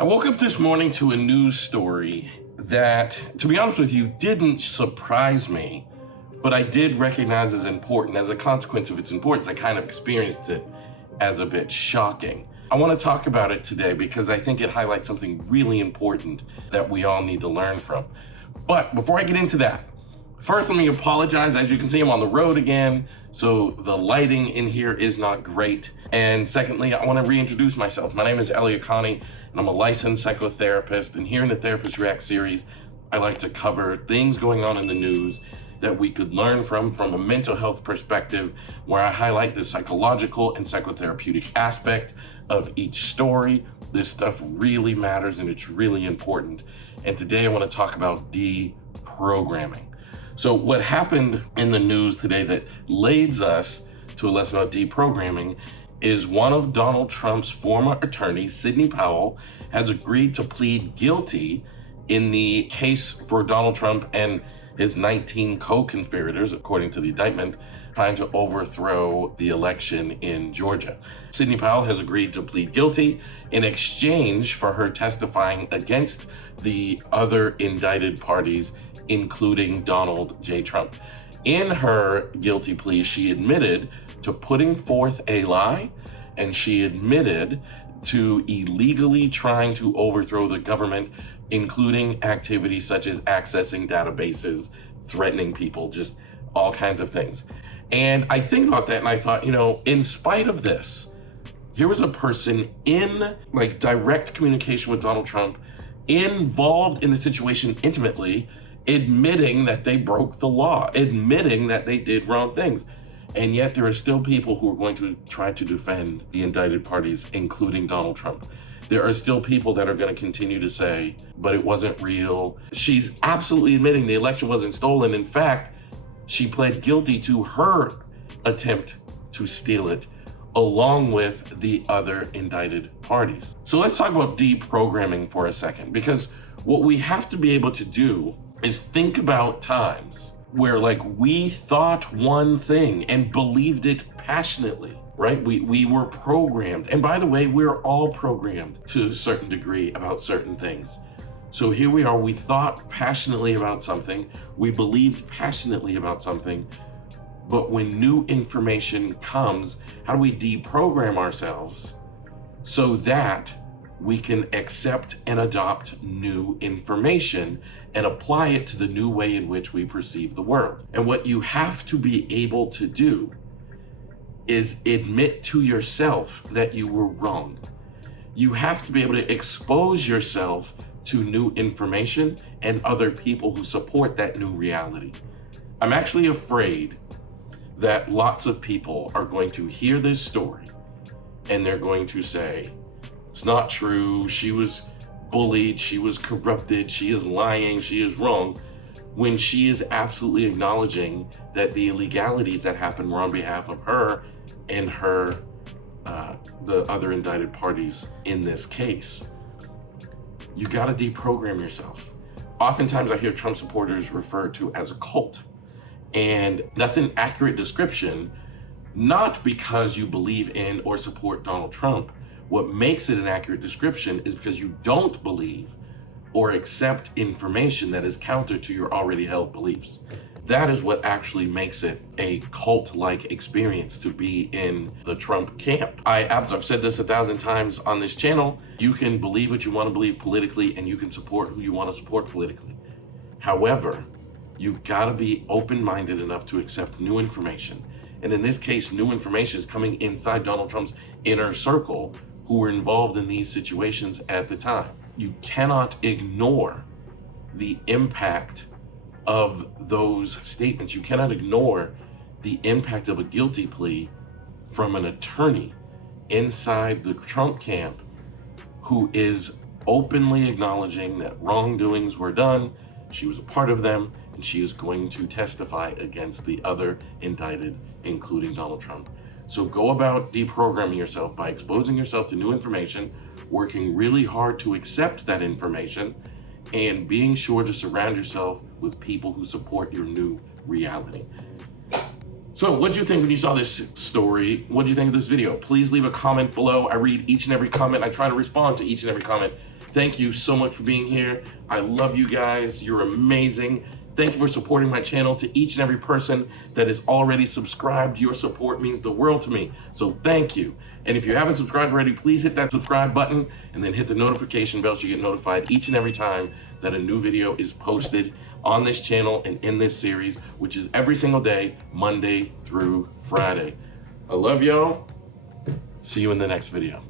I woke up this morning to a news story that, to be honest with you, didn't surprise me, but I did recognize as important. As a consequence of its importance, I kind of experienced it as a bit shocking. I want to talk about it today because I think it highlights something really important that we all need to learn from. But before I get into that, first, let me apologize. As you can see, I'm on the road again, so the lighting in here is not great. And secondly, I want to reintroduce myself. My name is Elliott Connie, and I'm a licensed psychotherapist. And here in the Therapist React series, I like to cover things going on in the news that we could learn from a mental health perspective, where I highlight the psychological and psychotherapeutic aspect of each story. This stuff really matters and it's really important. And today I want to talk about deprogramming. So what happened in the news today that leads us to a lesson about deprogramming is one of Donald Trump's former attorneys, Sydney Powell, has agreed to plead guilty in the case for Donald Trump and his 19 co-conspirators, according to the indictment, trying to overthrow the election in Georgia. Sydney Powell has agreed to plead guilty in exchange for her testifying against the other indicted parties, including Donald J. Trump. In her guilty plea, she admitted to putting forth a lie, and she admitted to illegally trying to overthrow the government, including activities such as accessing databases, threatening people, just all kinds of things. And I think about that and I thought, in spite of this, here was a person in direct communication with Donald Trump, involved in the situation intimately, admitting that they broke the law, admitting that they did wrong things. And yet there are still people who are going to try to defend the indicted parties, including Donald Trump. There are still people that are going to continue to say, but it wasn't real. She's absolutely admitting the election wasn't stolen. In fact, she pled guilty to her attempt to steal it, along with the other indicted parties. So let's talk about deprogramming for a second, because what we have to be able to do is think about times where we thought one thing and believed it passionately, right? We were programmed. And by the way, we're all programmed to a certain degree about certain things. So here we are, we thought passionately about something, we believed passionately about something, but when new information comes, how do we deprogram ourselves so that we can accept and adopt new information and apply it to the new way in which we perceive the world? And what you have to be able to do is admit to yourself that you were wrong. You have to be able to expose yourself to new information and other people who support that new reality. I'm actually afraid that lots of people are going to hear this story and they're going to say, it's not true, she was bullied, she was corrupted, she is lying, she is wrong, when she is absolutely acknowledging that the illegalities that happened were on behalf of her and the other indicted parties in this case. You gotta deprogram yourself. Oftentimes I hear Trump supporters referred to as a cult, and that's an accurate description, not because you believe in or support Donald Trump. What makes it an accurate description is because you don't believe or accept information that is counter to your already held beliefs. That is what actually makes it a cult-like experience to be in the Trump camp. I've said this 1,000 times on this channel. You can believe what you want to believe politically, and you can support who you want to support politically. However, you've got to be open-minded enough to accept new information. And in this case, new information is coming inside Donald Trump's inner circle, who were involved in these situations at the time. You cannot ignore the impact of those statements. You cannot ignore the impact of a guilty plea from an attorney inside the Trump camp who is openly acknowledging that wrongdoings were done, she was a part of them, and she is going to testify against the other indicted, including Donald Trump. So go about deprogramming yourself by exposing yourself to new information, working really hard to accept that information, and being sure to surround yourself with people who support your new reality. So what'd you think when you saw this story? What'd you think of this video? Please leave a comment below. I read each and every comment. I try to respond to each and every comment Thank you so much for being here. I love you guys. You're amazing. Thank you for supporting my channel. To each and every person that is already subscribed, your support means the world to me. So thank you. And if you haven't subscribed already, please hit that subscribe button and then hit the notification bell so you get notified each and every time that a new video is posted on this channel and in this series, which is every single day, Monday through Friday. I love y'all. See you in the next video.